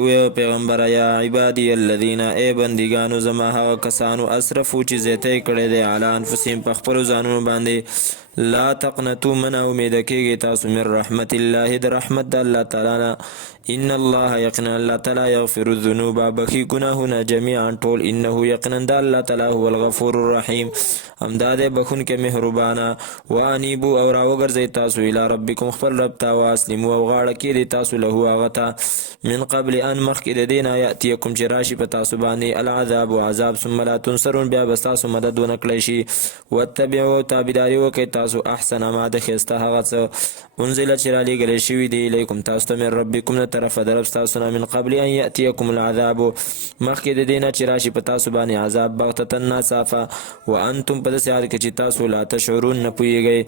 او پیغمبر یا عبادی الذین ای بندگانو زما هغه کسانو اسرفو چې زیاتی کړی دی علی انفسهم په خپلو ځانونو باندې لا تقنطوا من امید کېږئ تاسو من رحمت الله د رحمت د الله تعالی نه ان الله یقینا الله تعالی یغفر الذنوب بخي ګناهونه جميعا ټول انه یقینا د الله تعالی هو الغفور الرحیم همدا دی بخونکی مهربانه وانیبوا او راوګرځئ تاسو الی ربکم خپل رب ته واسلموا او غاړه کېږدئ تاسو له هغه ته من قبل ان مخکې د دې نه یأتیکم چې راشي په تاسو باندې العذاب و عذاب ثم لا تنصرون بیا به ستاسو مدد ونه کړی شي واتبعوا تابعداري وکړئ تاسو احسن ما د ښایسته هغه څه انزل چې رالیږلی شوي دي الیکم تاسو ته من ربکم د طرفه د رب ستاسو نه من قبل ان یأتیکم العذاب مخکې د دې نه چې راشي په تاسو باندې عذاب بغتة ناڅاپه وانتم په داسې حال کې چې تاسو لا تشعرون نه پوهیږئ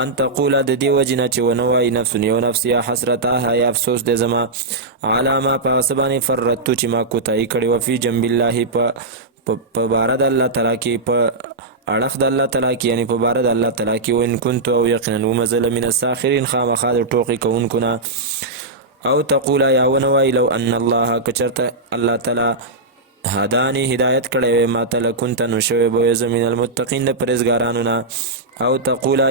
ان تقوله د دې وجې نه چې ونه وایي نفس یو نفس یا حسرته یا افسوس دی زما علی ما په هغه څه باندې فرطتو چې ما کوتاهي کړې وه فی جنب الله په باره د الله تعالی کې په اړخ د الله تعالی کې یعنی په باره د الله تعالی کې وان کنتو او یقینا وم زه لمن الساخرین خامخا د ټوقې کوونکو نه او تقوله یا ونه وایي لو ان الله که چېرته الله تعالی هدانی هدایت کړی وی ما ته لکنت نو شوی به زه من المتقین د پرهیزګارانو نه او تقوله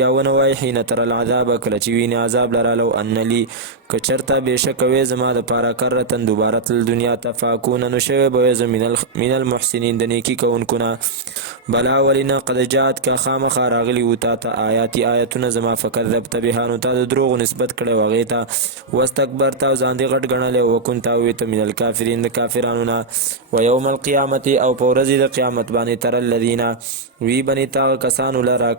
یا ونه وایي حین تر العذاب کله چې وینې عذاب لره لو ان لی که چېرته بېشکه وی زما دپاره کرتن دوباره تل دنیا ته فاکونه نو شوی به زه من المحسنین د نیکي کوونکو نه بلا ولینه قد جات که خامخا راغلي وو تا ته آیاتي آیتونه زما فکذبت بها نو تا د دروغو نسبت کړی و هغې ته واستکبرته او ځان دې غټ ګڼلی وکنته وویته من الکافرین د کافرانو نه و یوم القیامت او په ورځې د قیامت باندې تر الذین وی بنې تا هغه کسانو لره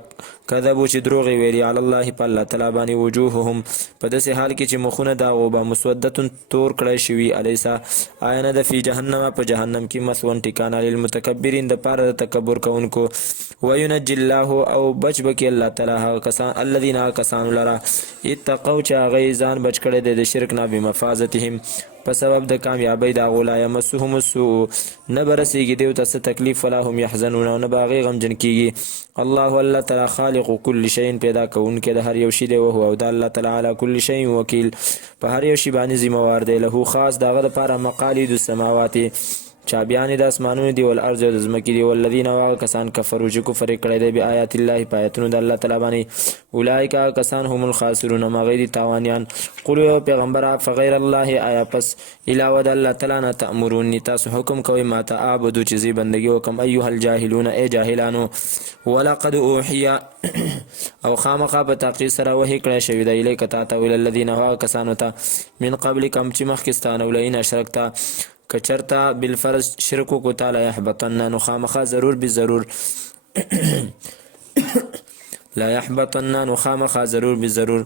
کذبو چې دروغې ویلي علی الله په الله تعالی باندې وجوههم په داسې حال کې چې مخونه د هغو به مسودتون تور کړی شوي الیسا آیا نه ده فی جهنم په جهنم کې مثون ټکانه للمتکبرین دپاره د تکبر کوونکو وینجي الله او بچ بکي الله تعالی هغه کسان الذین هغه کسانو لره اتقوا چې هغوی ځان بچ کړی دی د شرک نه بمفازتهم په سبب د کامیابۍ د هغو لا یمسهم السوء نه به رسیږي دیو ته څه تکلیف ولا هم یحزنون او نه به هغې غمجن کېږي الله الله تعالی خالق کل شی پیدا کوونکی د هر یو شي دی وهو او د الله تعالی علی کل شی وکیل په هر یو شي باندې ذمهوار دی له خاص د هغه دپاره مقالید السماوات چابیانې د اسمانونو دي والارض او د ځمکې دي والذین او هغه کسان کفرو چې کفر یې کړی دی بآیات الله په آیتونو د الله تعالی باندې اولئک هغه کسان هم الخاسرون هغوی دي تاوانیان قل یا پیغمبره فغیر الله آیا پس علاوه د الله تعالی نه تأمروني تاسو حکم کوئ ما ته اعبدو چې زه بندګي وکړم ایها الجاهلون ای جاهلانو ولقد اوحی او خامخا په تحقیق سره وحی کړی شوي دی الیک تا ته ویل الذین هغه کسانو ته من قبلکم چې مخکې ستا نه ولئن اشرکته که چرته بالفرض شرک وکړو تا لا یحبطن نو خامخا ضرور بضرور لا یحبطن نو خامخا ضرور بضرور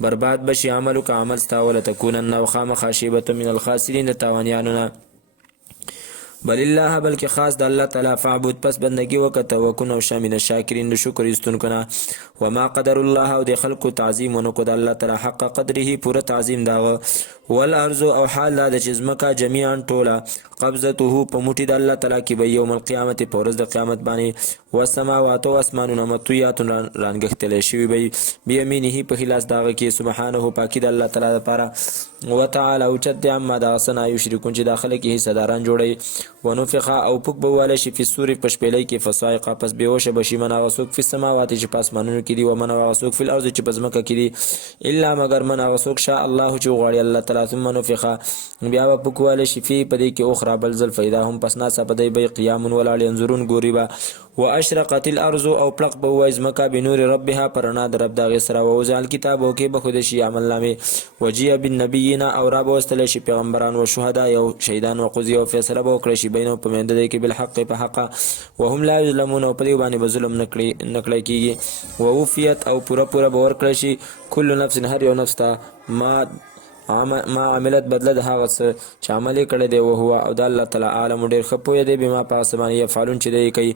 برباد بشي عملو که عمل ستا ولتکونن او خامخا شیبت من الخاسرین د تاوانیانو نه بل الله بلکې خاص د الله تعالی فعبد پس بندگی وکړه توکل او شامل الشاکرین د شکر ایستونکو نه وما قدر الله او د خلقو تعظیم ونکړو د الله تعالی حق قدره پوره تعظیم داغه والارض او حال دا چې ځمکه جمیعا ټوله قبضته په موټي د الله تعالی کې به یوم القیامت په ورځ د قیامت باندې والسماوات او اسمانونه مطویات رانګښتلی شوي به بیمینه په خلاص داغه کې سبحانه پاکي د الله تعالی لپاره وتعالی اوچت دی عما دغه څه نه یشرکون چې داخله کې حصهداران جوړوي ونفخ او پک به والی شي فی الصور په شپېلۍ کې فصاعقه پس بېهوشه به شي من هغه څوک فی السماوات چې په اسمانونو کې دي ومن هغه څوک فی الارض چې په ځمکه کې دي الا مګر من هغه څوک شاء الله چې وغواړي الله تعالی ثم نفخ بیا به پک والی شي فی په دې کې اخرى بل ځل فیدا هم پس ناڅه په دی به قیام ولاړ ینظرون ګوري به واشرقت الارض او پلق به وایي ځمکه بنور ربها په رڼا د رب د هغې سره ووضع الکتاب او کې به ښودی شي عملنامې وجیه بالنبیین او را به وستلی شي پیغمبران و شهدا یو شهیدان و قضیه او فیصله به وکړی شي بینهم په منځ دی کې بالحق په حقه وهم لا یظلمون او په دې باندې به ظلم نه کړی کېږي ووفیت او پوره به ورکړی شي کل نفس هر یو نفس ته ما عملت بدله د هغه څه چې عمل یې کړی دی وهو او د الله تعالی عالم ډېر ښه پوهه دی بما په هغه څه باندې یفعلون چې دی کوي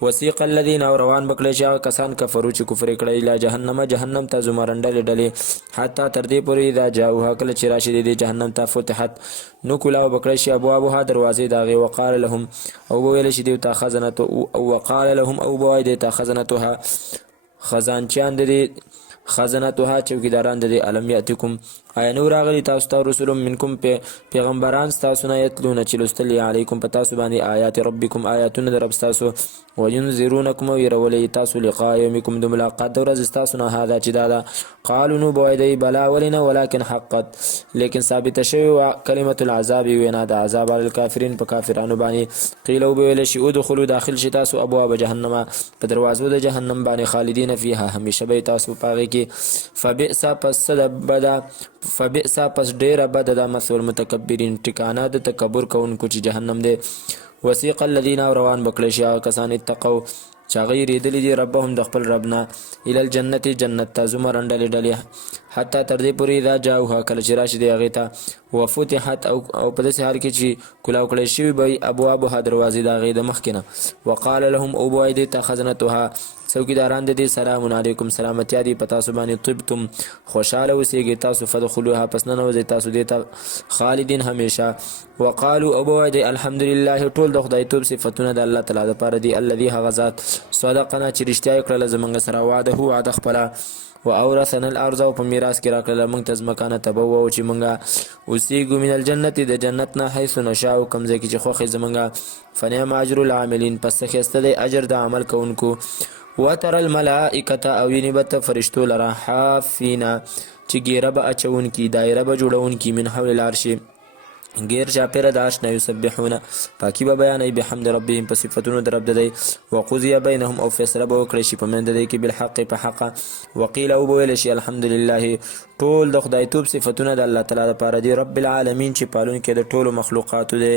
وسیق الذین او روان بکړی چې هغه کسان کفرو چې کفر یې کړی لا جهنم ته زمرنډلې ډلې حتی تر دې پورې اذا جاؤها کله چې راشي دی جهنم ته فتحت نو کلاو بکړی شي ابوابها دروازې د هغې وقال لهم او به ویلی شي دوی ته خزنته او وقال لهم او به وایي دی ته خزنتها خزانچیان د دې خزنتها چوکیداران د دې علم یاتکم آیا نو راغلی تاسو ته رسول منکم پیغمبران ستاسو نه یتلونه چې لوستل یې علیکم په تاسو باندې آیات ربکم آیاتونه د رب ستاسو وینذرونکم او یرولې تاسو لقاء یومکم د ملاقات د ورځې ستاسو نه هذا چې دا ده قالو نو به دی بلا ولنه ولکن حقت لیکن ثابته شوې کلمة العذاب وینا د عذاب علی الکافرین په کافرانو باندې قیل او به ویل شي ادخلوا داخل شي تاسو ابواب جهنم په دروازو د جهنم باندې خالدین فیها همیشه به تاسو پاغي کې فبئس پس بدا فبئس پس ډیره بد د مثل المتکبرین ټکانه د تکبر کوونکو چې جهنم دی وسیق الذین روان بکړی شي کسان اتقوا چې هغه یریدلي دي ربهم د خپل ربنا الی الجنت جنت ته زمر ډلې ډلې حتی تر دې پورې اذا جاؤها کله چې راشي دی هغې ته وفتحت او په داسې حال کې چې کلاو کړی شوي به ابوابها دروازې د هغې د مخکې نه وقال لهم او به وایي دې ته خزنتها څوکیداران د دې سلام علیکم سلامتیا دي په تاسو باندې طبتم خوشحاله اوسیږئ تاسو فدخلوها پس ننوځئ تاسو دې ته خالدین همیشه وقالو او به وایي دی الحمدلله ټول د خدای توب صفتونه د الله تعالی دپاره دي الذي هغه ذات صدقنا چې رښتیا یې کړله زموږ سره وعده وعده خپله واورثنا الارض او په میراث کې راکړله موږ ته ځمکانه تبوه چې موږ اوسیږو من الجنت د جنت نه حیث نشاء کوم ځای کې چې خوښ زموږ فنعم اجر العاملین پس ښایسته دی اجر د عمل کوونکو وتر الملائکة او ویني به ته فرشتو لره حافینا چې ګیره به اچونکي دایره به جوړونکي من حول العرش غیر چاپیره د عرش نه یسبحونه پاکي به بیانوي بحمد ربهم په صفتونو د رب د دی وقضی بینهم او فیصله به وکړی شي په منځ د دی کې بالحق په حقه وقیل او به ویلی شي الحمدلله ټول د خدای توب صفتونه د الله تعالی دپاره دي رب العالمین چې پالونکی د ټولو مخلوقاتو دی